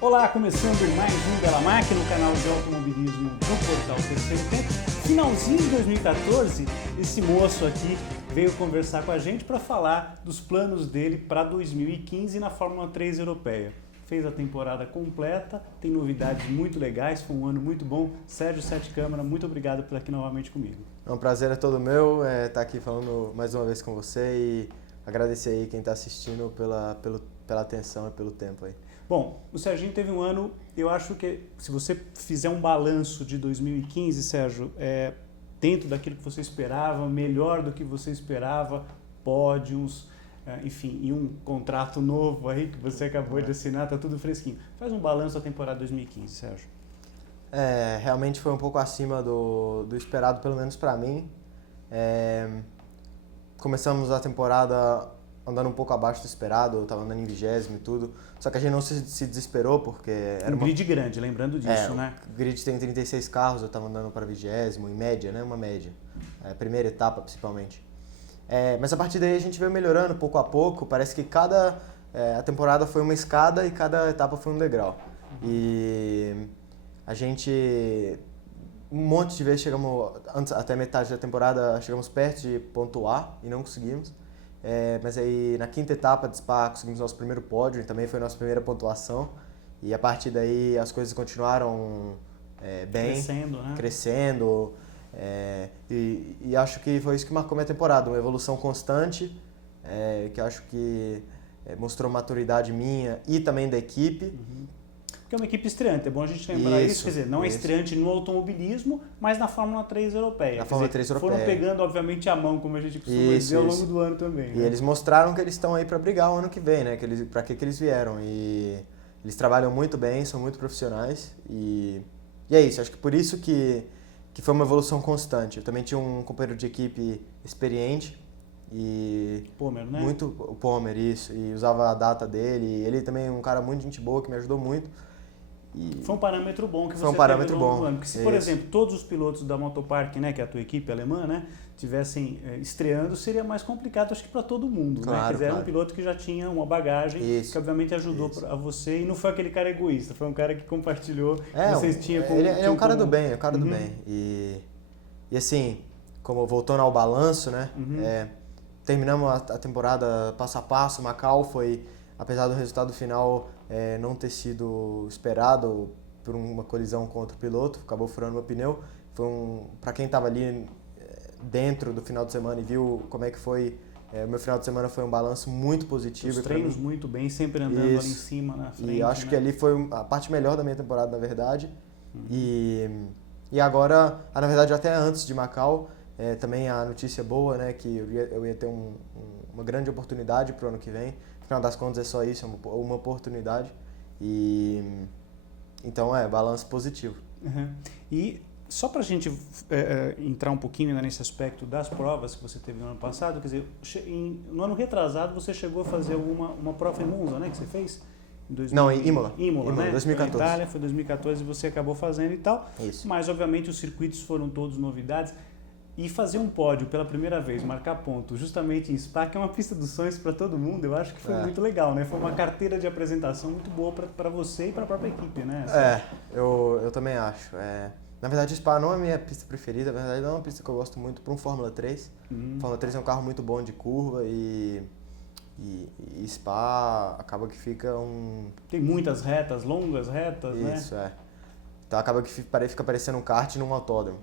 Olá, começando mais um Bela Máquina, no canal de automobilismo do portal Terceiro Tempo. Finalzinho de 2014, esse moço aqui veio conversar com a gente para falar dos planos dele para 2015 na Fórmula 3 europeia. Fez a temporada completa, tem novidades muito legais, foi um ano muito bom. Sérgio Sete Câmara, muito obrigado por estar aqui novamente comigo. É um prazer, é todo meu estar aqui falando mais uma vez com você e agradecer aí quem está assistindo pela atenção e pelo tempo aí. Bom, o Serginho teve um ano, eu acho que se você fizer um balanço de 2015, Sérgio, dentro daquilo que você esperava, melhor do que você esperava, pódios, enfim, e um contrato novo aí que você acabou de assinar, tá tudo fresquinho. Faz um balanço da temporada 2015, Sérgio. Realmente foi um pouco acima do esperado, pelo menos para mim. Começamos a temporada andando um pouco abaixo do esperado, eu estava andando em 20º e tudo, só que a gente não se desesperou porque era um grid grande, lembrando disso, né? O grid tem 36 carros, eu estava andando para 20º, em média, né? Uma média, primeira etapa principalmente. Mas a partir daí a gente veio melhorando pouco a pouco, parece que a temporada foi uma escada e cada etapa foi um degrau. E a gente, um monte de vezes chegamos, até metade da temporada, chegamos perto de pontuar e não conseguimos. Mas aí na quinta etapa de Spa conseguimos nosso primeiro pódio e também foi nossa primeira pontuação. E a partir daí as coisas continuaram bem, crescendo. E acho que foi isso que marcou minha temporada, uma evolução constante, que acho que mostrou maturidade minha e também da equipe. Uhum. Porque é uma equipe estreante, é bom a gente lembrar isso, quer dizer, não é estreante no automobilismo, mas na Fórmula 3 europeia. Na Fórmula 3 europeia. Foram pegando, obviamente, a mão, como a gente costuma dizer, ao longo do ano também. E eles mostraram que eles estão aí para brigar o ano que vem, né? Para que eles vieram. E eles trabalham muito bem, são muito profissionais. E é isso, acho que por isso que foi uma evolução constante. Eu também tinha um companheiro de equipe experiente. Pomer, né? O Pomer, isso. E usava a data dele. E ele também é um cara muito gente boa, que me ajudou muito. Foi um parâmetro bom que você teve ao longo do ano. Porque se, por exemplo, todos os pilotos da Motopark, né, que é a tua equipe alemã, né, tivessem estreando, seria mais complicado, acho que para todo mundo. Claro, né? Quer dizer, claro. Era um piloto que já tinha uma bagagem, que obviamente ajudou a você, e não foi aquele cara egoísta, foi um cara que compartilhou, vocês tinham com... Ele é um cara do bem, do bem. E assim, como voltando ao balanço, né, terminamos a temporada passo a passo. Macau foi, apesar do resultado final não ter sido esperado por uma colisão com outro piloto, acabou furando meu pneu. Para quem estava ali dentro do final de semana e viu como é que foi, o meu final de semana foi um balanço muito positivo. Os treinos muito bem, sempre andando ali em cima, na frente. E acho que ali foi a parte melhor da minha temporada, na verdade. E agora, na verdade, até antes de Macau, também a notícia boa, né, que eu ia ter uma grande oportunidade para o ano que vem. Afinal das contas é só isso, é uma oportunidade. Então balanço positivo. Uhum. E só para a gente entrar um pouquinho nesse aspecto das provas que você teve no ano passado, quer dizer, no ano retrasado você chegou a fazer uma prova em Monza, né, que você fez? Não, em Imola. Imola, né? 2014. Foi na Itália, foi 2014 e você acabou fazendo e tal. Isso. Mas, obviamente, os circuitos foram todos novidades. E fazer um pódio pela primeira vez, marcar ponto, justamente em Spa, que é uma pista dos sonhos para todo mundo, eu acho que foi muito legal, né? Foi uma carteira de apresentação muito boa para você e para a própria equipe, né? Eu também acho. Na verdade, Spa não é a minha pista preferida, na verdade não é uma pista que eu gosto muito para um Fórmula 3. Fórmula 3 é um carro muito bom de curva e Spa acaba que fica Tem muitas retas, longas retas, né? Isso, Então acaba que fica parecendo um kart num autódromo.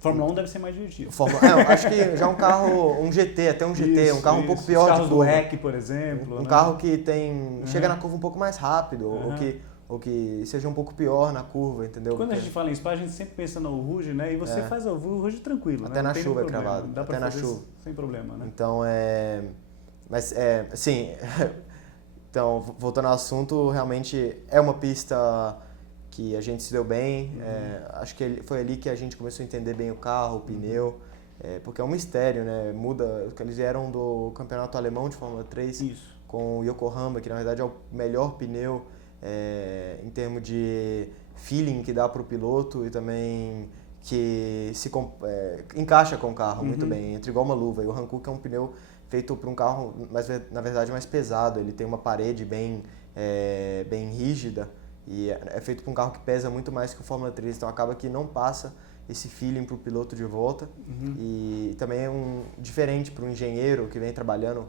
Fórmula 1 deve ser mais divertido. Eu acho que já um carro, um GT, até um GT, um carro um pouco pior. Os carros do REC, por exemplo. Um carro que chega na curva um pouco mais rápido, ou que seja um pouco pior na curva, entendeu? Quando a gente fala em Spa, a gente sempre pensa no Rouge, né? E você faz o Rouge tranquilo, até na chuva é cravado. Dá até pra na chuva. Sem problema, né? Então, mas, assim, então, voltando ao assunto, realmente é uma pista que a gente se deu bem. Acho que foi ali que a gente começou a entender bem o carro, o pneu, porque é um mistério, né? Eles vieram do campeonato alemão de Fórmula 3 com o Yokohama, que na verdade é o melhor pneu em termos de feeling que dá para o piloto e também que se encaixa com o carro muito bem, entra igual uma luva. E o Hankook é um pneu feito para um carro, mas na verdade mais pesado. Ele tem uma parede bem rígida e é feito para um carro que pesa muito mais que o Fórmula 3, então acaba que não passa esse feeling para o piloto de volta. E também é diferente para um engenheiro que vem trabalhando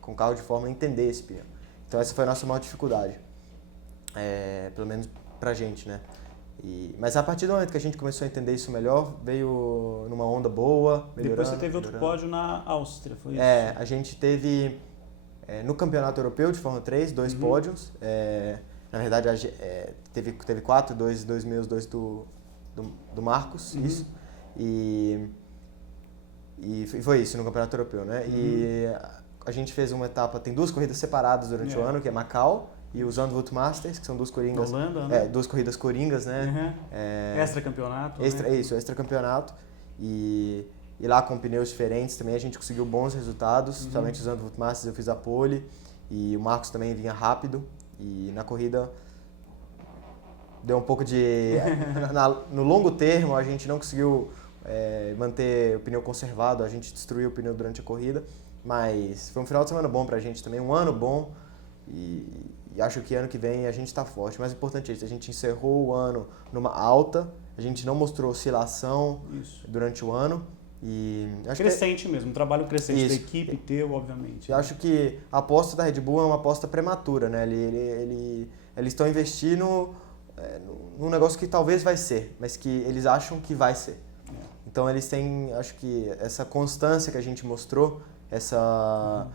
com carro de Fórmula entender esse pneu. Então essa foi a nossa maior dificuldade, pelo menos pra gente, né? Mas a partir do momento que a gente começou a entender isso melhor, veio numa onda boa, melhorando. Depois você teve outro pódio na Áustria, foi isso? A gente teve no Campeonato Europeu de Fórmula 3, 2 pódios. Na verdade, teve 4, dois meus, 2 do Marcos, isso. E foi isso no Campeonato Europeu, né? E a gente fez uma etapa, tem 2 corridas separadas durante o ano, que é Macau e os Zandvoort Masters, que são 2 coringas. Holanda, né? 2 corridas coringas, né? Extra-campeonato. Isso, extra-campeonato. E lá com pneus diferentes também a gente conseguiu bons resultados, principalmente os Zandvoort Masters eu fiz a pole e o Marcos também vinha rápido e na corrida deu um pouco de... no longo termo a gente não conseguiu manter o pneu conservado, a gente destruiu o pneu durante a corrida, mas foi um final de semana bom pra gente também, um ano bom e acho que ano que vem a gente está forte. O mais importante é isso, a gente encerrou o ano numa alta, a gente não mostrou oscilação durante o ano. E acho crescente mesmo, um trabalho crescente da equipe teu, obviamente. Eu acho que a aposta da Red Bull é uma aposta prematura, né? Eles estão investindo num negócio que talvez vai ser, mas que eles acham que vai ser. Então eles têm, acho que essa constância que a gente mostrou, essa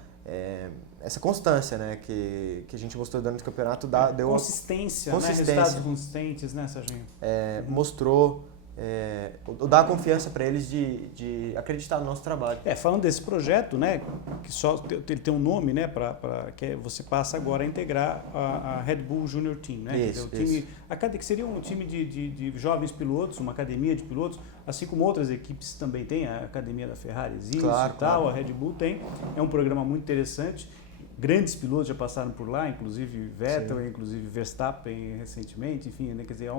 constância, né, que a gente mostrou durante o campeonato deu consistência, né? Resultados consistentes, né, Serginho? Mostrou dar confiança para eles de acreditar no nosso trabalho. Falando desse projeto, né, que só ele tem um nome, né, que você passa agora a integrar a Red Bull Junior Team, né? Isso, que seria um time de jovens pilotos, uma academia de pilotos, assim como outras equipes também tem, a academia da Ferrari existe a Red Bull tem. É um programa muito interessante. Grandes pilotos já passaram por lá, inclusive Vettel, inclusive Verstappen recentemente, enfim, né, quer dizer,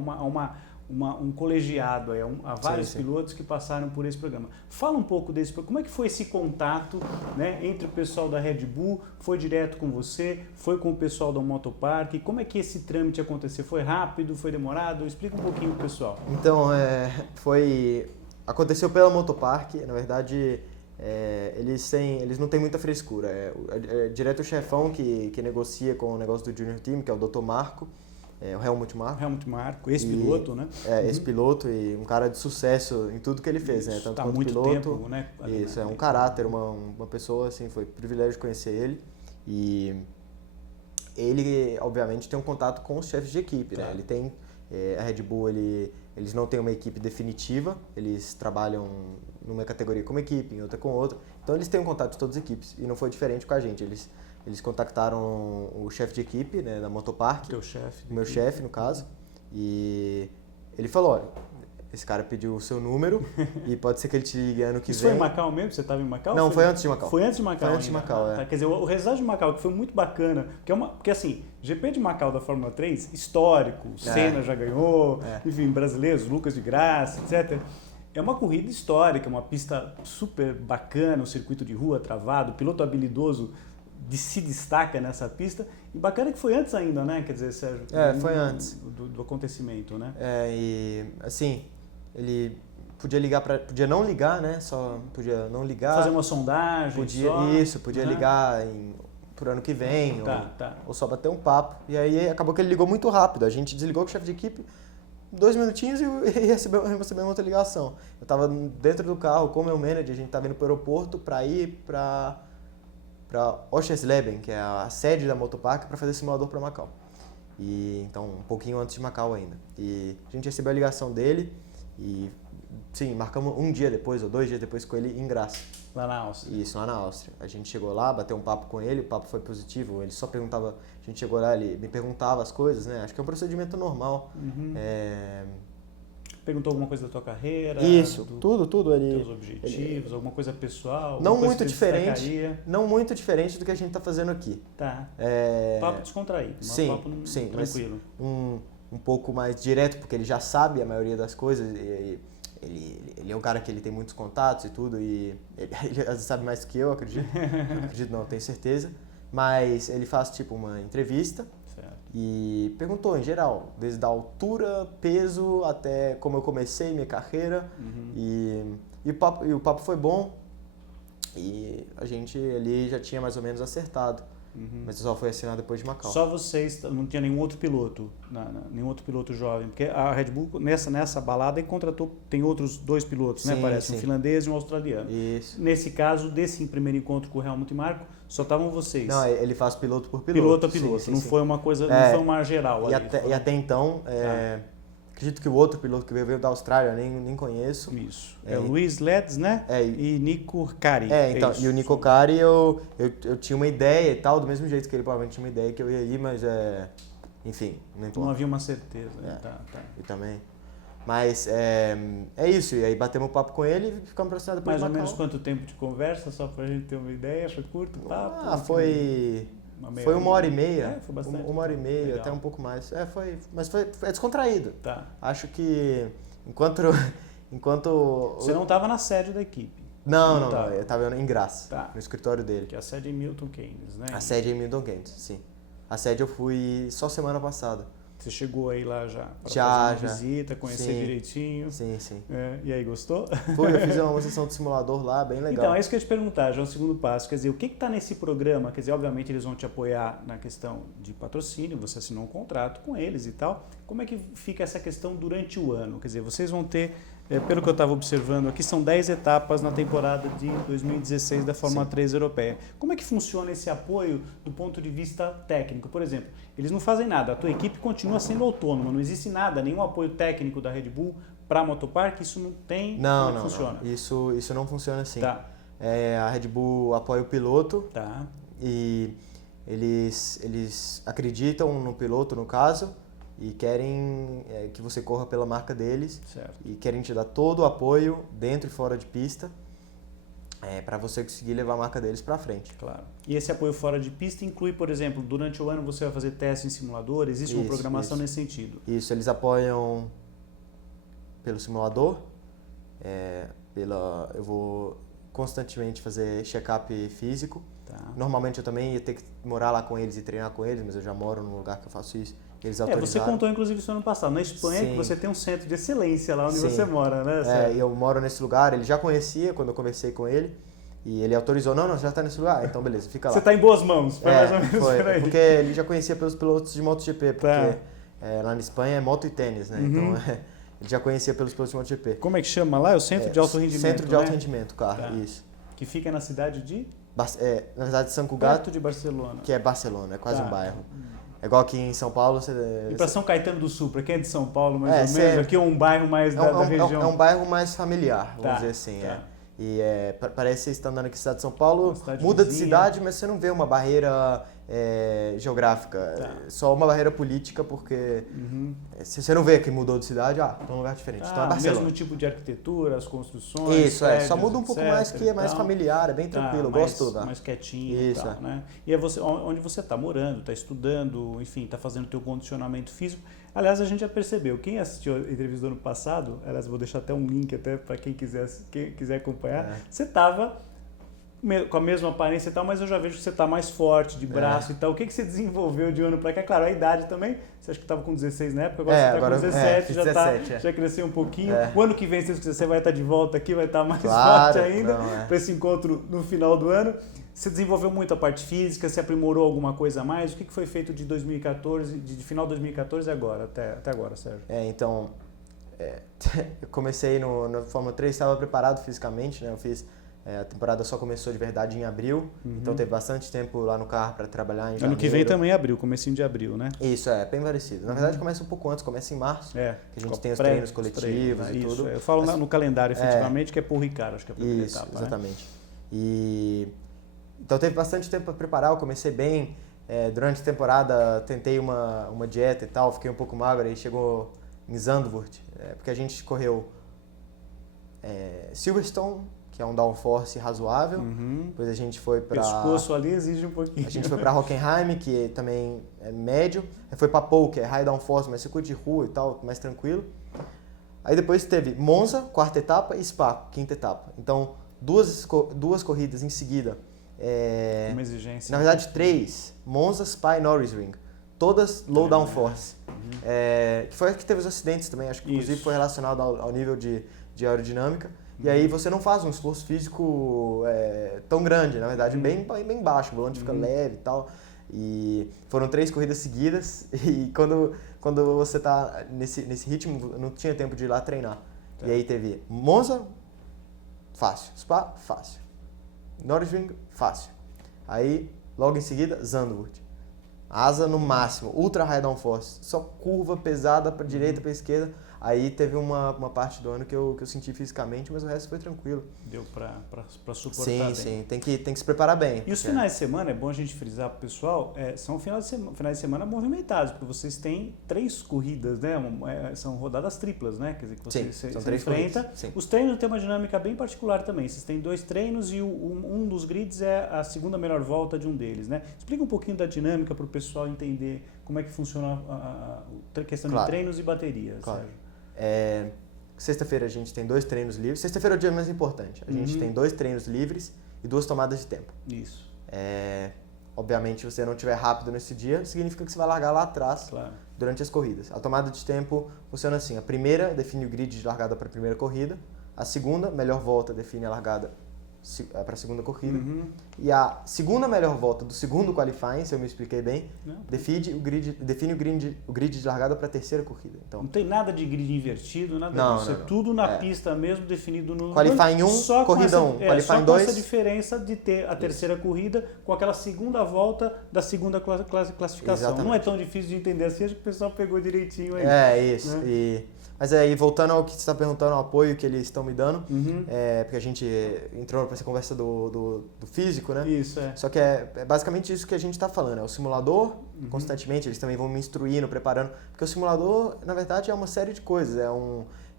um colegiado, há vários pilotos que passaram por esse programa. Fala um pouco desse programa, como é que foi esse contato, né, entre o pessoal da Red Bull, foi direto com você, foi com o pessoal da Motopark, como é que esse trâmite aconteceu? Foi rápido, foi demorado? Explica um pouquinho pro pessoal. Então, aconteceu pela Motopark, na verdade, eles não têm muita frescura, direto o chefão que negocia com o negócio do Junior Team, que é o Dr. Marco, o Helmut Marko, ex-piloto, né? Ex-piloto e um cara de sucesso em tudo que ele fez, né? Tanto há quanto muito piloto. Tempo, né? Isso, um caráter, uma pessoa, assim, foi privilégio de conhecer ele. E ele, obviamente, tem um contato com os chefes de equipe, né? Ele tem, a Red Bull, eles não têm uma equipe definitiva, eles trabalham numa categoria com uma equipe, em outra com outra. Então eles têm um contato com todas as equipes e não foi diferente com a gente. Eles contactaram o chefe de equipe, né, da Motopark. Teu chefe. Meu chefe, no caso. E ele falou, olha, esse cara pediu o seu número e pode ser que ele te ligue ano que vem. Isso foi em Macau mesmo? Você estava em Macau? Não, foi antes de Macau. Foi antes de Macau. Foi antes de Macau, Quer dizer, o resultado de Macau, que foi muito bacana, porque assim, GP de Macau da Fórmula 3, histórico, Senna já ganhou, enfim, brasileiros, Lucas de Graça, etc. É uma corrida histórica, uma pista super bacana, um circuito de rua travado, piloto habilidoso se destaca nessa pista. E bacana que foi antes ainda, né? Quer dizer, Sérgio, foi antes do acontecimento, né? E assim, ele podia não ligar, né? Só podia não ligar. Fazer uma sondagem. Podia ligar pro ano que vem, ou só bater um papo. E aí acabou que ele ligou muito rápido. A gente desligou com o chefe de equipe 2 minutinhos e recebeu uma outra ligação. Eu estava dentro do carro com o meu manager, a gente estava indo para o aeroporto para ir para Oschersleben, que é a sede da Motopark, para fazer simulador para Macau. E então, um pouquinho antes de Macau ainda. E a gente recebeu a ligação dele e, sim, marcamos um dia depois ou 2 dias depois com ele em Graz. Lá na Áustria. Isso, lá na Áustria. A gente chegou lá, bateu um papo com ele, o papo foi positivo, ele só perguntava, a gente chegou lá, ele me perguntava as coisas, né? Acho que é um procedimento normal. Perguntou alguma coisa da tua carreira? Isso, tudo. Teus objetivos, alguma coisa pessoal? Não muito diferente do que a gente está fazendo aqui. Tá. Papo descontraído. Papo sim, tranquilo. Mas um pouco mais direto, porque ele já sabe a maioria das coisas. Ele é um cara que ele tem muitos contatos e tudo, e ele às vezes sabe mais que eu, acredito. Acredito não, tenho certeza. Mas ele faz tipo uma entrevista e perguntou em geral, desde a altura, peso, até como eu comecei minha carreira. E o papo foi bom e a gente ali já tinha mais ou menos acertado. Mas só foi assinado depois de Macau. Só vocês, não tinha nenhum outro piloto, nenhum outro piloto jovem, porque a Red Bull nessa balada contratou, tem outros 2 pilotos, né, parece, um finlandês e um australiano. Isso. Nesse caso, desse primeiro encontro com o Helmut Marko, só estavam vocês. Não, ele faz piloto por piloto. Piloto a piloto, não foi uma coisa, não foi uma geral ali. E até então, acredito que o outro piloto que veio da Austrália, eu nem conheço. Isso. É o Luiz Leds, né? E Nico Kari. Então, e o Nico Kari, eu tinha uma ideia e tal, do mesmo jeito que ele provavelmente tinha uma ideia que eu ia ir, mas enfim, não importa. Não havia uma certeza. Tá. E também. Mas é isso, e aí batemos o papo com ele e ficamos pra cima depois Mais de ou Macau. menos quanto tempo de conversa, só pra gente ter uma ideia? Foi curto o papo? Foi 1h30. Foi bastante. 1h30, Legal. até um pouco mais. Mas foi descontraído. Tá. Acho que enquanto Você não estava na sede da equipe? Não, eu estava em Graça, no escritório dele. Que é a sede é em Milton Keynes, né? A sede é em Milton Keynes, sim. A sede eu fui só semana passada. Você chegou aí lá já? Já. Visita, conhecer direitinho. Sim. E aí, gostou? Eu fiz uma sessão de simulador lá, bem legal. Então, é isso que eu ia te perguntar, já é o segundo passo. Quer dizer, o que está nesse programa? Quer dizer, obviamente eles vão te apoiar na questão de patrocínio, você assinou um contrato com eles e tal. Como é que fica essa questão durante o ano? Quer dizer, vocês vão ter, pelo que eu estava observando aqui, são 10 etapas na temporada de 2016 da Fórmula 3 europeia. Como é que funciona esse apoio do ponto de vista técnico? Por exemplo, eles não fazem nada, a tua equipe continua sendo autônoma, não existe nada, nenhum apoio técnico da Red Bull para a Motopark, isso não tem? Como funciona? Não. Isso não funciona assim. Tá. A Red Bull apoia o piloto Tá. e eles acreditam no piloto, no caso, e querem que você corra pela marca deles. Certo. E querem te dar todo o apoio dentro e fora de pista para você conseguir levar a marca deles para frente. Claro. E esse apoio fora de pista inclui, por exemplo, durante o ano você vai fazer testes em simulador? Existe uma programação nesse sentido? Isso, eles apoiam pelo simulador, eu vou constantemente fazer check-up físico. Tá. Normalmente eu também ia ter que morar lá com eles e treinar com eles, mas eu já moro num lugar que eu faço isso. Eles autorizaram. Você contou inclusive isso ano passado, na Espanha, que você tem um centro de excelência lá onde você mora, né? Eu moro nesse lugar, ele já conhecia quando eu conversei com ele, e ele autorizou, não, já está nesse lugar, então beleza, fica lá. Você está em boas mãos, foi mais ou menos por aí. Porque ele já conhecia pelos pilotos de MotoGP, porque lá na Espanha é moto e tênis, né? Então ele já conhecia pelos pilotos de MotoGP. Como é que chama lá? É o Centro de Alto Rendimento, Centro de Alto Rendimento, isso. Que fica na cidade de? Na verdade, São Cugat. Perto de Barcelona. Que é Barcelona, é quase um bairro. É igual aqui em São Paulo. E para São Caetano do Sul, para quem é de São Paulo, mais ou menos, aqui é um bairro mais da região. É um bairro mais familiar, vamos dizer assim. E parece que você está andando aqui na cidade de São Paulo, muda de cidade, mas você não vê uma barreira geográfica, só uma barreira política, porque você não vê que mudou de cidade, então é um lugar diferente. Então é Barcelona. Mesmo tipo de arquitetura, as construções. Isso, só muda um pouco mais, que é mais familiar, é bem tranquilo, eu gosto do lugar. Mais quietinho e tal, né? E é onde você está morando, está estudando, enfim, está fazendo o teu condicionamento físico. Aliás, a gente já percebeu, quem assistiu a entrevista do ano passado, aliás, vou deixar até um link até para quem quiser acompanhar, você estava com a mesma aparência e tal, mas eu já vejo que você está mais forte de braço e tal. O que você desenvolveu de um ano para cá? Claro, a idade também, você acha que estava com 16 na época, agora você está com 17, já cresceu um pouquinho. O ano que vem, se você vai estar de volta aqui, vai estar mais forte ainda para esse encontro no final do ano. Você desenvolveu muito a parte física, você aprimorou alguma coisa a mais? O que foi feito de 2014, de final de 2014 agora, até agora, Sérgio? Então, eu comecei na Fórmula 3, estava preparado fisicamente, né? Eu fiz, a temporada só começou de verdade em abril, então teve bastante tempo lá no carro para trabalhar em janeiro. Ano que vem também é abril, comecinho de abril, né? Isso, bem parecido. Na verdade começa um pouco antes, começa em março, que a gente tem os treinos coletivos e tudo. Eu falo no calendário, efetivamente, que é Paul Ricard, acho que é a primeira etapa. Isso, exatamente. Né? Então teve bastante tempo para preparar, eu comecei bem, durante a temporada tentei uma dieta e tal, fiquei um pouco magro, aí chegou em Zandvoort, porque a gente correu Silverstone, que é um downforce razoável, depois a gente foi para... Pescoço ali exige um pouquinho. A gente foi para Hockenheim, que também é médio, foi para Pau, que é high downforce, mas circuito de rua e tal, mais tranquilo. Aí depois teve Monza, quarta etapa, e Spa, quinta etapa. Então, duas corridas em seguida. Uma exigência. Na verdade, 3. Monza, Spa e Nürburgring. Todas low downforce. Que foi a que teve os acidentes também. Acho que inclusive foi relacionado ao nível de aerodinâmica. E aí você não faz um esforço físico tão grande. Na verdade, bem baixo. O volante fica leve e tal. E foram 3 corridas seguidas. E quando você tá nesse ritmo, não tinha tempo de ir lá treinar. E aí teve Monza, fácil. Spa, fácil. Nürburgring, fácil. Aí, logo em seguida, Zandvoort. Asa no máximo, ultra high downforce. Só curva pesada para direita, para esquerda. Aí teve uma parte do ano que eu senti fisicamente, mas o resto foi tranquilo. Deu pra suportar sim, bem. Sim, tem que se preparar bem. E os finais de semana, é bom a gente frisar pro pessoal, são finais de semana movimentados, porque vocês têm 3 corridas, né? São rodadas triplas, né? Quer dizer, que você enfrenta. Os treinos têm uma dinâmica bem particular também. Vocês têm 2 treinos e um dos grids é a segunda melhor volta de um deles, né? Explica um pouquinho da dinâmica para o pessoal entender como é que funciona a questão de treinos e baterias, Sérgio. Sexta-feira a gente tem 2 treinos livres. Sexta-feira é o dia mais importante. A gente tem 2 treinos livres e 2 tomadas de tempo. Isso. Obviamente, se você não estiver rápido nesse dia, significa que você vai largar lá atrás durante as corridas. A tomada de tempo funciona assim. A primeira define o grid de largada para a primeira corrida. A segunda, melhor volta, define a largada para a segunda corrida. E a segunda melhor volta do segundo qualifying, se eu me expliquei bem, define o grid de largada para a terceira corrida. Então, não tem nada de grid invertido, nada disso. É tudo na pista mesmo, definido no... Qualifying 1, corrida 1. Qualifying 2... Só com essa diferença de ter a terceira corrida com aquela segunda volta da segunda classificação. Exatamente. Não é tão difícil de entender assim, acho que o pessoal pegou direitinho aí. Isso. Né? Mas aí, voltando ao que você está perguntando, ao apoio que eles estão me dando, porque a gente entrou para essa conversa do físico, né? Isso, Só que é basicamente isso que a gente está falando, é o simulador, constantemente, eles também vão me instruindo, preparando, porque o simulador, na verdade, é uma série de coisas,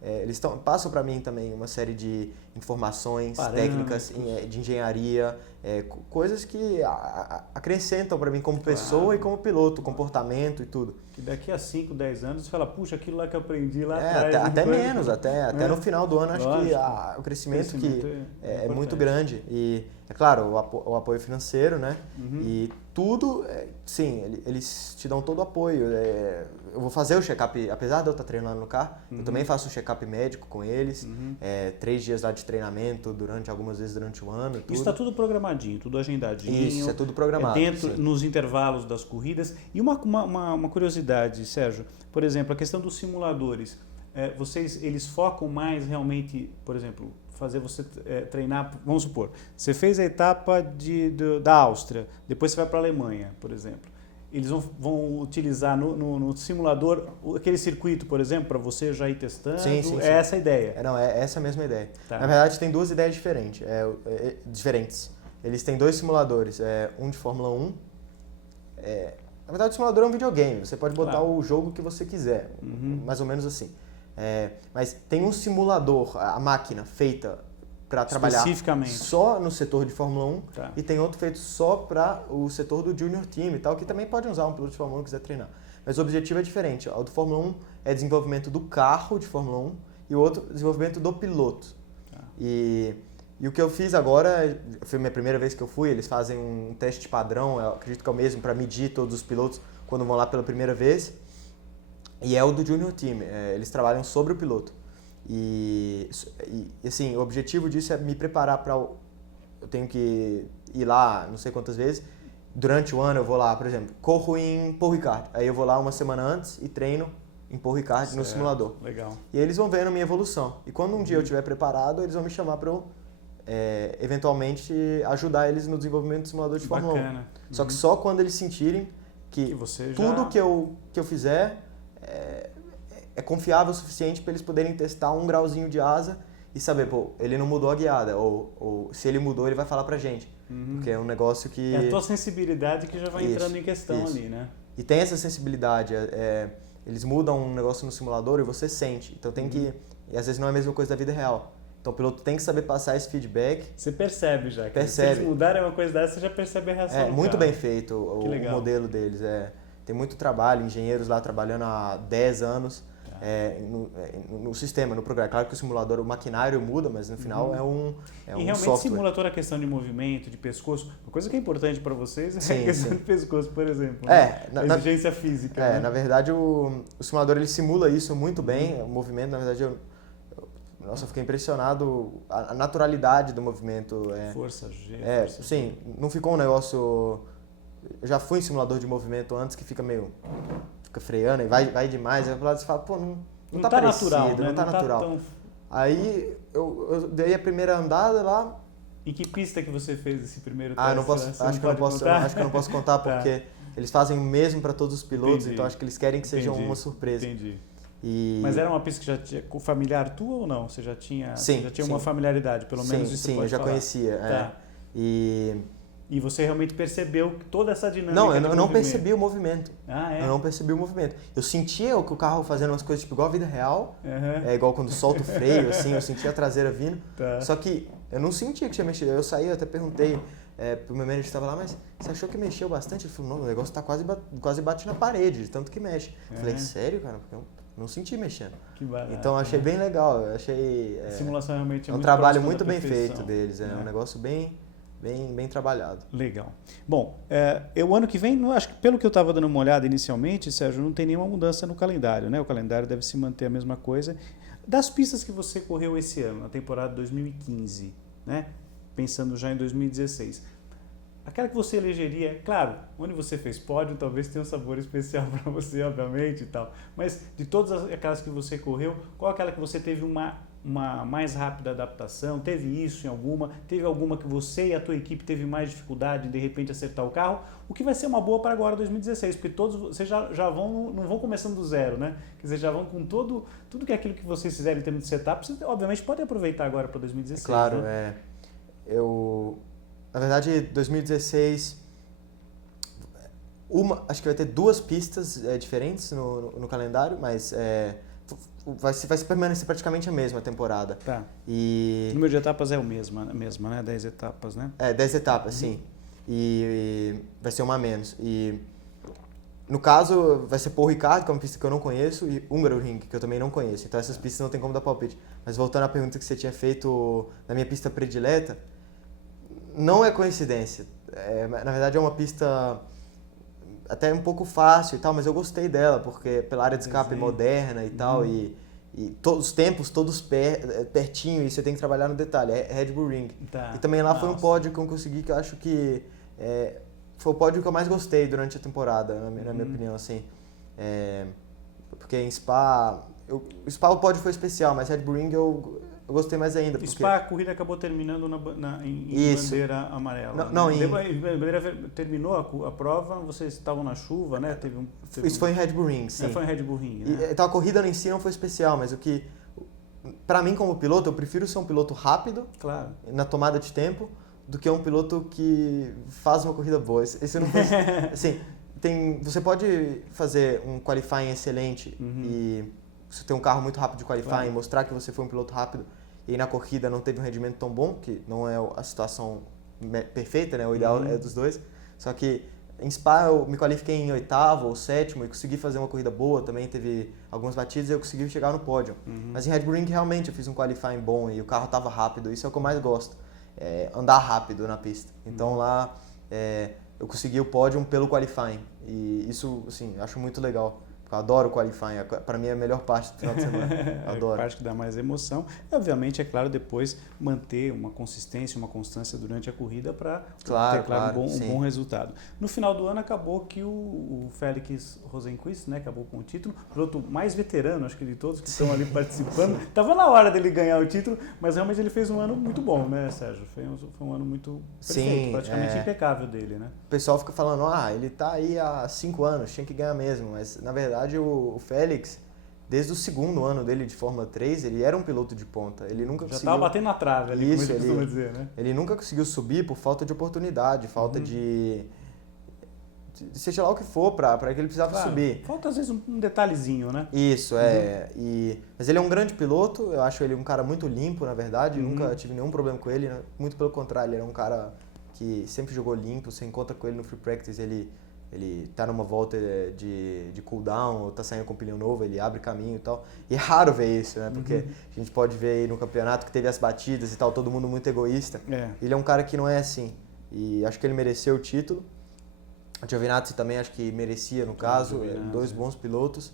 eles passam para mim também uma série de informações, técnicas de engenharia, coisas que acrescentam para mim como pessoa e como piloto, comportamento e tudo. Que daqui a 5, 10 anos você fala, puxa, aquilo lá que eu aprendi lá atrás. Até menos, até no final do ano, acho que o crescimento é muito grande. E, é claro, o apoio financeiro, né? E tudo, sim, eles te dão todo o apoio. Eu vou fazer o check-up, apesar de eu estar treinando no carro, eu também faço um check-up médico com eles, 3 dias lá de treinamento, algumas vezes durante o ano. Tudo. Isso está tudo programadinho, tudo agendadinho. Isso, é tudo programado. Nos intervalos das corridas. E uma curiosidade, Sérgio, por exemplo, a questão dos simuladores. Eles focam mais realmente, por exemplo, fazer você treinar, vamos supor, você fez a etapa da Áustria, depois você vai para a Alemanha, por exemplo. Eles vão utilizar no simulador aquele circuito, por exemplo, para você já ir testando? Sim. É essa a ideia? É essa a mesma ideia. Tá. Na verdade, tem 2 ideias diferentes. Eles têm 2 simuladores, um de Fórmula 1. Na verdade, o simulador é um videogame, você pode botar o jogo que você quiser, mais ou menos assim. Mas tem um simulador, a máquina feita para trabalhar só no setor de Fórmula 1 e tem outro feito só para o setor do Junior Team e tal, que também pode usar um piloto de Fórmula 1 que quiser treinar. Mas o objetivo é diferente. O do Fórmula 1 é desenvolvimento do carro de Fórmula 1 e o outro desenvolvimento do piloto. E o que eu fiz agora, foi a minha primeira vez que eu fui, eles fazem um teste padrão, eu acredito que é o mesmo para medir todos os pilotos quando vão lá pela primeira vez. E é o do Junior Team, eles trabalham sobre o piloto. E assim, o objetivo disso é me preparar para... Eu tenho que ir lá não sei quantas vezes. Durante o ano eu vou lá, por exemplo, corro em Paul Ricard. Aí eu vou lá uma semana antes e treino em Paul Ricard no simulador. Legal. E eles vão vendo a minha evolução. E quando um dia eu estiver preparado, eles vão me chamar para eu, eventualmente, ajudar eles no desenvolvimento do simulador de Fórmula 1. Só que só quando eles sentirem que tudo que eu fizer é confiável o suficiente para eles poderem testar um grauzinho de asa e saber, ele não mudou a guiada, ou se ele mudou, ele vai falar pra gente. Porque é um negócio que... É a tua sensibilidade que já vai entrando em questão ali, né? E tem essa sensibilidade, eles mudam um negócio no simulador e você sente. Então tem que... E às vezes não é a mesma coisa da vida real. Então o piloto tem que saber passar esse feedback. Você percebe já. Percebe. Se eles mudarem uma coisa dessa, você já percebe a reação do muito carro. bem feito o modelo deles. Tem muito trabalho, engenheiros lá trabalhando há 10 anos. no sistema, no programa. Claro que o simulador, o maquinário muda, mas no final é um E realmente software. simula toda a questão de movimento, de pescoço. Uma coisa que é importante para vocês é Sim, a questão sim. de pescoço, por exemplo. A exigência física. Né? Na verdade, o simulador ele simula isso muito bem. O movimento, na verdade, eu fiquei impressionado a naturalidade do movimento. Força G. Força sim, não ficou um negócio... Eu já fui em simulador de movimento antes que fica freando e vai demais. Aí você fala, pô, não tá parecido, natural, né? não tá natural. Tão... Aí eu dei a primeira andada lá. Em que pista que você fez esse primeiro teste? Acho que eu não posso contar porque eles fazem o mesmo para todos os pilotos, então acho que eles querem que seja uma surpresa. Entendi. Mas era uma pista que já tinha familiar tua ou não? Você já tinha, uma familiaridade, pelo menos isso Sim, eu já conhecia. Tá. E você realmente percebeu toda essa dinâmica? Não, eu não percebi o movimento. Eu não percebi o movimento. Eu sentia que o carro fazendo umas coisas tipo igual a vida real, igual quando solta o freio, assim, eu sentia a traseira vindo. Tá. Só que eu não sentia que tinha mexido. Eu saí, eu até perguntei pro meu manager que estava lá, mas você achou que mexeu bastante? Ele falou, não, o negócio tá quase bate na parede, de tanto que mexe. Eu falei, sério, cara? Porque eu não senti mexendo. Que barato. Então eu achei bem legal. Eu achei. A simulação realmente é um trabalho muito bem feito deles. É um negócio bem trabalhado. Legal. Bom, o ano que vem, acho que pelo que eu estava dando uma olhada inicialmente, Sérgio, não tem nenhuma mudança no calendário, né? O calendário deve se manter a mesma coisa. Das pistas que você correu esse ano, na temporada 2015, né? Pensando já em 2016, aquela que você elegeria, claro, onde você fez pódio, talvez tenha um sabor especial para você, obviamente e tal, mas de todas aquelas que você correu, qual aquela que você teve uma mais rápida adaptação? Teve isso em alguma? Teve alguma que você e a tua equipe teve mais dificuldade em de repente acertar o carro? O que vai ser uma boa para agora 2016, porque todos vocês já não vão começando do zero, né? Quer dizer, já vão com tudo que é aquilo que vocês fizerem em termos de setup, vocês obviamente podem aproveitar agora para 2016. Claro, né? Na verdade, 2016, acho que vai ter 2 pistas diferentes no calendário, mas vai permanecer praticamente a mesma temporada. Tá. O número de etapas é o mesmo, né? 10 etapas, né? 10 etapas, sim. E vai ser uma a menos. E no caso, vai ser Paul Ricard, que é uma pista que eu não conheço, e Hungaroring, que eu também não conheço. Então essas pistas não tem como dar palpite. Mas voltando à pergunta que você tinha feito na minha pista predileta, não é coincidência. Na verdade é uma pista até um pouco fácil e tal, mas eu gostei dela, porque pela área de escape moderna e tal, e todos os tempos, todos pertinho, e você tem que trabalhar no detalhe, é Red Bull Ring. Tá. E também lá foi um pódio que eu consegui, que eu acho que foi o pódio que eu mais gostei durante a temporada, na minha opinião, assim. Porque em Spa, o Spa o pódio foi especial, mas Red Bull Ring eu gostei mais ainda. Porque... Spa, a corrida acabou terminando em bandeira amarela. Terminou a prova, vocês estavam na chuva, né? Isso foi em Red Bull Ring, sim. Foi em Red Bull Ring, né? Então a corrida em si não foi especial, mas pra mim como piloto, eu prefiro ser um piloto rápido, claro, na tomada de tempo, do que um piloto que faz uma corrida boa. Esse não foi, assim, você pode fazer um qualifying excelente e você ter um carro muito rápido de qualifying, claro, mostrar que você foi um piloto rápido e na corrida não teve um rendimento tão bom, que não é a situação perfeita, né? O ideal é dos dois. Só que em Spa eu me qualifiquei em 8º ou 7º e consegui fazer uma corrida boa, também teve algumas batidas e eu consegui chegar no pódio. Mas em Red Bull Ring realmente eu fiz um qualifying bom e o carro estava rápido, isso é o que eu mais gosto, andar rápido na pista. Então lá eu consegui o pódio pelo qualifying e isso, assim, eu acho muito legal. Eu adoro o qualifying, para mim é a melhor parte do final de semana. Eu adoro. É a parte que dá mais emoção. E, obviamente, é claro, depois manter uma consistência, uma constância durante a corrida para ter, claro, um bom resultado. No final do ano acabou que o Félix Rosenqvist, né, acabou com o título, o piloto mais veterano, acho que de todos que estão ali participando. Estava na hora dele ganhar o título, mas realmente ele fez um ano muito bom, né, Sérgio? Foi um ano muito perfeito, praticamente impecável dele, né? O pessoal fica falando, ele tá aí há 5 anos, tinha que ganhar mesmo, mas na verdade o Félix, desde o 2º ano dele de Fórmula 3, ele era um piloto de ponta. Ele nunca conseguiu... Já estava batendo na trave ali, como ele costuma dizer, né? Ele nunca conseguiu subir por falta de oportunidade, falta de seja lá o que for, para que ele precisava subir. Falta às vezes um detalhezinho, né? Isso, mas ele é um grande piloto, eu acho ele um cara muito limpo, na verdade, nunca tive nenhum problema com ele, muito pelo contrário, ele é um cara que sempre jogou limpo, você encontra com ele no free practice, ele ele tá numa volta de cooldown, ou tá saindo com pneu novo, ele abre caminho e tal. E é raro ver isso, né? Porque a gente pode ver aí no campeonato que teve as batidas e tal, todo mundo muito egoísta. Ele é um cara que não é assim. E acho que ele mereceu o título. O Giovinazzi também acho que merecia, no caso, dois bons pilotos.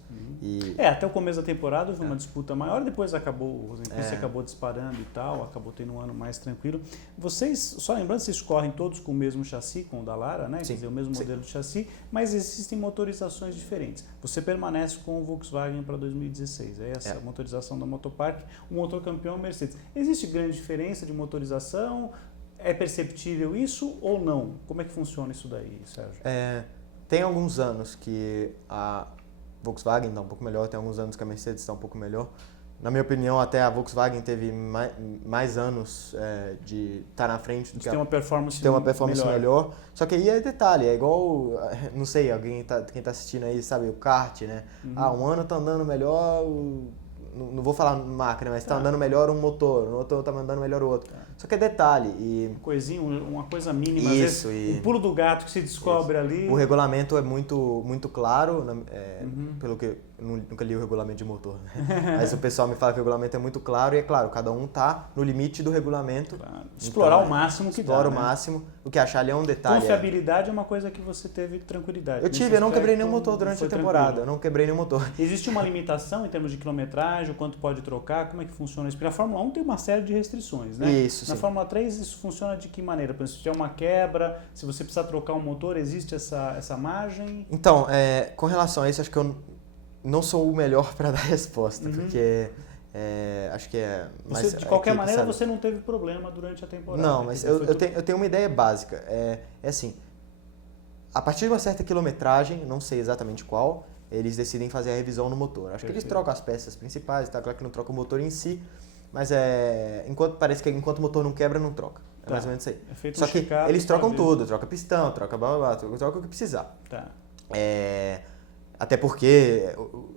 Até o começo da temporada houve uma disputa maior, depois acabou, o Rosenqvist acabou disparando e tal, acabou tendo um ano mais tranquilo. Vocês, só lembrando, vocês correm todos com o mesmo chassi, com o da Lara, né? Quer dizer, o mesmo modelo de chassi, mas existem motorizações diferentes. Você permanece com o Volkswagen para 2016, é essa a motorização da Motopark, o motor campeão Mercedes. Existe grande diferença de motorização? É perceptível isso ou não? Como é que funciona isso daí, Sérgio? Tem alguns anos que a Volkswagen está um pouco melhor, tem alguns anos que a Mercedes está um pouco melhor. Na minha opinião, até a Volkswagen teve mais anos de estar na frente do que tem uma performance melhor. Só que aí é detalhe, é igual, não sei, quem está assistindo aí sabe, o kart, né? Um ano está andando melhor, não vou falar máquina, mas está andando melhor um motor, no outro está andando melhor o outro. Só que é detalhe. Uma coisa mínima, isso, às vezes, o pulo do gato que se descobre ali. O regulamento é muito claro, pelo que eu nunca li o regulamento de motor, né? Mas o pessoal me fala que o regulamento é muito claro e é claro, cada um está no limite do regulamento. Claro. Explorar o máximo que dá. Explora o máximo. O que achar ali é um detalhe. Confiabilidade é uma coisa que você teve tranquilidade. Eu não quebrei nenhum motor durante a temporada. Eu não quebrei nenhum motor. Existe uma limitação em termos de quilometragem, o quanto pode trocar? Como é que funciona isso? Porque a Fórmula 1 tem uma série de restrições, né? Isso, Na Fórmula 3 isso funciona de que maneira? Por exemplo, se tiver uma quebra, se você precisar trocar um motor, existe essa margem? Então, com relação a isso, acho que eu não sou o melhor para dar resposta, porque acho que de qualquer maneira, você não teve problema durante a temporada. Não, mas eu tenho uma ideia básica. É assim, a partir de uma certa quilometragem, não sei exatamente qual, eles decidem fazer a revisão no motor. Acho que eles trocam as peças principais, tá? Claro que não troca o motor em si, mas parece que enquanto o motor não quebra, não troca. É mais ou menos isso aí. Só que eles trocam tudo, troca pistão, troca blá blá blá, troca o que precisar. Tá. Até porque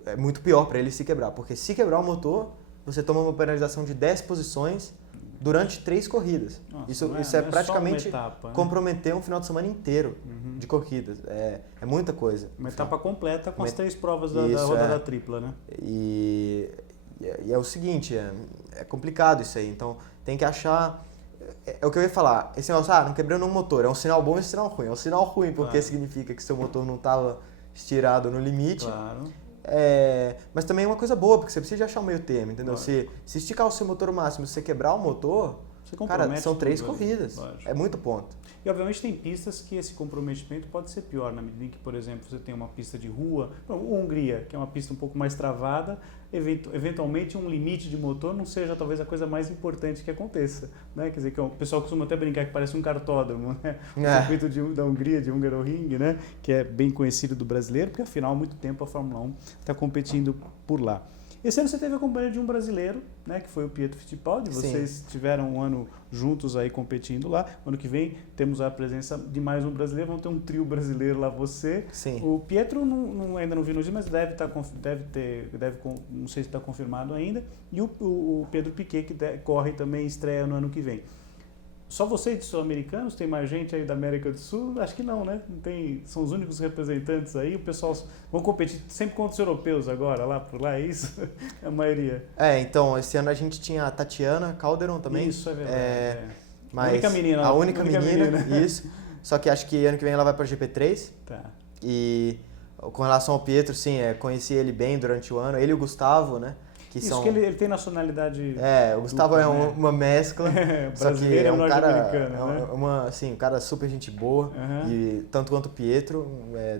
é muito pior para ele se quebrar, porque se quebrar o motor, você toma uma penalização de 10 posições durante 3 corridas. Nossa, isso é praticamente etapa, né? Comprometer um final de semana inteiro de corridas. É muita coisa. Uma etapa completa com as 3 provas da rodada tripla, né? E é o seguinte, é complicado isso aí, então tem que achar... É o que eu ia falar, esse negócio, não quebrando um motor, é um sinal bom e um sinal ruim. É um sinal ruim porque significa que seu motor não estava estirado no limite. Claro. Mas também é uma coisa boa, porque você precisa de achar um meio termo, entendeu? Claro. Se esticar o seu motor ao máximo, se você quebrar o motor, cara, são 3 corridas. É muito ponto. E obviamente tem pistas que esse comprometimento pode ser pior, na medida em que, por exemplo, você tem uma pista de rua, Hungria, que é uma pista um pouco mais travada, eventualmente um limite de motor não seja talvez a coisa mais importante que aconteça, né? Quer dizer, que o pessoal costuma até brincar que parece um kartódromo, né? O circuito da Hungria, de Hungaroring, né? Que é bem conhecido do brasileiro, porque afinal há muito tempo a Fórmula 1 está competindo por lá. Esse ano você teve a companhia de um brasileiro, né, que foi o Pietro Fittipaldi. Vocês tiveram um ano juntos aí competindo lá. Ano que vem temos a presença de mais um brasileiro. Vamos ter um trio brasileiro lá, você. Sim. O Pietro ainda não vi no dia, mas não sei se está confirmado ainda. E o Pedro Piquet, que corre também, estreia no ano que vem. Só vocês de sul-americanos? Tem mais gente aí da América do Sul? Acho que não, né? Não tem, são os únicos representantes aí. O pessoal vão competir sempre contra os europeus agora, por lá, é isso? A maioria. Então, esse ano a gente tinha a Tatiana Calderon também. Isso, é verdade. Mas a única menina, isso. Só que acho que ano que vem ela vai para a GP3. Tá. E com relação ao Pietro, sim, conheci ele bem durante o ano. Ele e o Gustavo, né? Que ele tem nacionalidade. O Gustavo dupla, é uma mescla. Só que é um cara. Né? Um cara super gente boa. E tanto quanto o Pietro,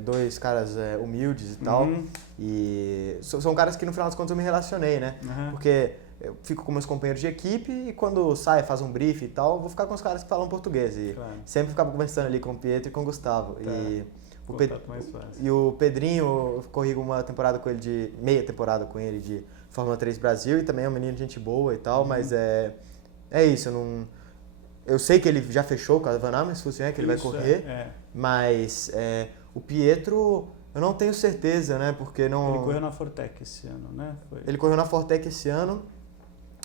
2 caras humildes e tal. E são caras que no final das contas eu me relacionei, né? Porque eu fico com meus companheiros de equipe e quando faz um brief e tal, vou ficar com os caras que falam português. E sempre ficava conversando ali com o Pietro e com o Gustavo. Tá. E o Pedrinho, eu corri uma temporada com ele meia temporada com ele de Fórmula 3 Brasil, e também é um menino de gente boa e tal, mas é isso, eu sei que ele já fechou com a Van Amersfoort, né, que ele vai correr, mas o Pietro, eu não tenho certeza, né, porque não... Ele correu na Fortec esse ano, né? Ele correu na Fortec esse ano,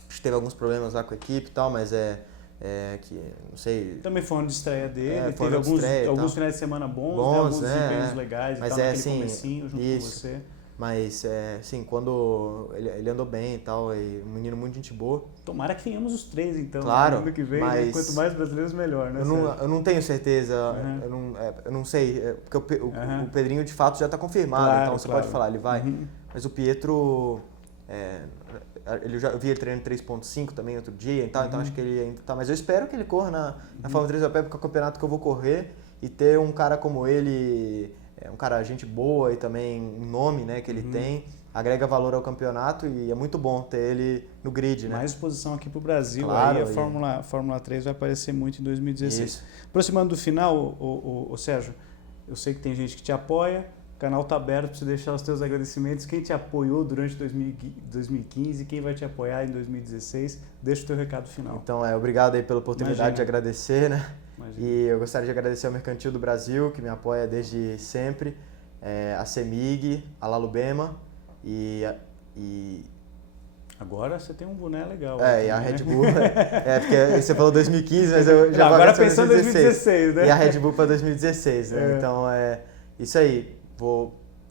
acho que teve alguns problemas lá com a equipe e tal, mas que, não sei... Também foi uma de estreia dele, foi teve uma de estreia e alguns tal. finais de semana bons, né? Bons, Alguns desempenhos legais mas e tal, naquele assim, comecinho junto com você. Mas, assim, quando ele andou bem e tal, e um menino muito gente boa. Tomara que tenhamos os 3, então, claro, no ano que vem, mas né? Quanto mais brasileiros, melhor, né? Eu não tenho certeza, eu não sei, porque o Pedrinho de fato já está confirmado, claro, então você pode falar, ele vai. Mas o Pietro, eu vi ele treinando 3.5 também outro dia e tal, então acho que ele ainda tá. Mas eu espero que ele corra na Fórmula 3 europeia, porque é o campeonato que eu vou correr, e ter um cara como ele, um cara gente boa e também um nome, né, que ele tem, agrega valor ao campeonato e é muito bom ter ele no grid, né? Mais exposição aqui para o Brasil, claro, aí a Fórmula 3 vai aparecer muito em 2016. Isso. Aproximando do final, o Sérgio, eu sei que tem gente que te apoia, o canal está aberto para você deixar os teus agradecimentos. Quem te apoiou durante 2015, quem vai te apoiar em 2016, deixa o teu recado final. Então, obrigado aí pela oportunidade de agradecer, né? Imagina. E eu gostaria de agradecer ao Mercantil do Brasil, que me apoia desde sempre, a CEMIG, a Lalubema e agora você tem um boné legal. E a Red Bull. Porque você falou 2015, mas eu já vou agora pensando em 2016, né? E a Red Bull para 2016, né? Então, isso aí.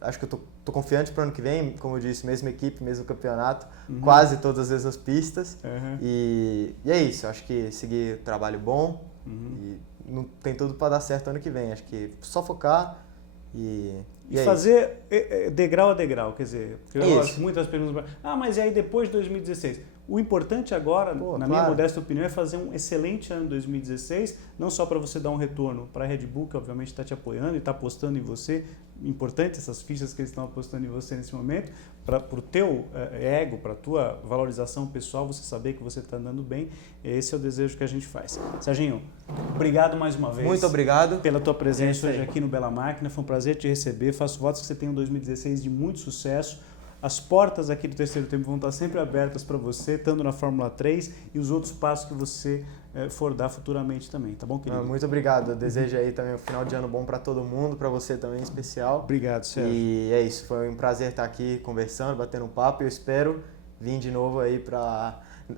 Acho que eu tô confiante para o ano que vem, como eu disse, mesma equipe, mesmo campeonato, quase todas as mesmas pistas. E é isso, acho que seguir trabalho bom e não tem tudo para dar certo ano que vem. Acho que só focar e fazer degrau a degrau, quer dizer, eu acho muitas perguntas, mas e aí depois de 2016? O importante agora, na minha modesta opinião, é fazer um excelente ano 2016, não só para você dar um retorno para a Red Bull, que obviamente está te apoiando e está apostando em você, importante essas fichas que eles estão apostando em você nesse momento, para o teu ego, para a tua valorização pessoal, você saber que você está andando bem, esse é o desejo que a gente faz. Serginho, obrigado mais uma vez. Muito obrigado. Pela tua presença hoje aqui no Bela Máquina, foi um prazer te receber, faço votos que você tenha um 2016 de muito sucesso. As portas aqui do terceiro tempo vão estar sempre abertas para você, estando na Fórmula 3 e os outros passos que você for dar futuramente também, tá bom, querido? Muito obrigado. Eu desejo aí também um final de ano bom para todo mundo, para você também em especial. Obrigado, Sérgio. E é isso, foi um prazer estar aqui conversando, batendo um papo e eu espero vir de novo aí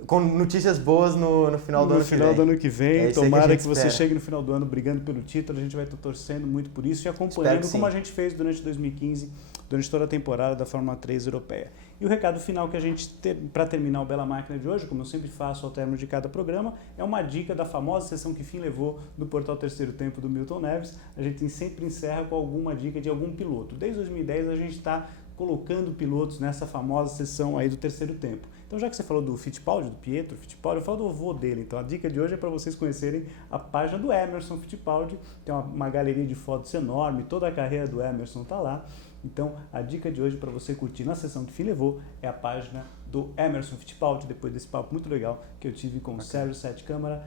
com notícias boas no final do ano que vem. No final do ano que vem, tomara que você espera. chegue no final do ano brigando pelo título, a gente vai estar torcendo muito por isso e acompanhando como a gente fez durante 2015, durante toda a temporada da Fórmula 3 europeia. E o recado final que a gente tem para terminar o Bela Máquina de hoje, como eu sempre faço ao término de cada programa, é uma dica da famosa sessão que fim levou do portal Terceiro Tempo do Milton Neves. A gente sempre encerra com alguma dica de algum piloto. Desde 2010 a gente está colocando pilotos nessa famosa sessão aí do Terceiro Tempo. Então, já que você falou do Fittipaldi, do Pietro Fittipaldi, eu falo do avô dele. Então, a dica de hoje é para vocês conhecerem a página do Emerson Fittipaldi. Tem uma galeria de fotos enorme, toda a carreira do Emerson está lá. Então, a dica de hoje para você curtir na sessão que fim levou é a página do Emerson Fittipaldi, depois desse papo muito legal que eu tive com o Sérgio Sete Câmara.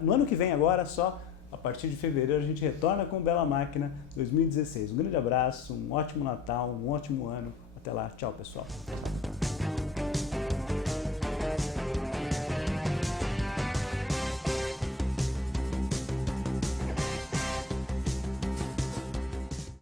No ano que vem agora, só a partir de fevereiro, a gente retorna com o Bela Máquina 2016. Um grande abraço, um ótimo Natal, um ótimo ano. Até lá, tchau pessoal.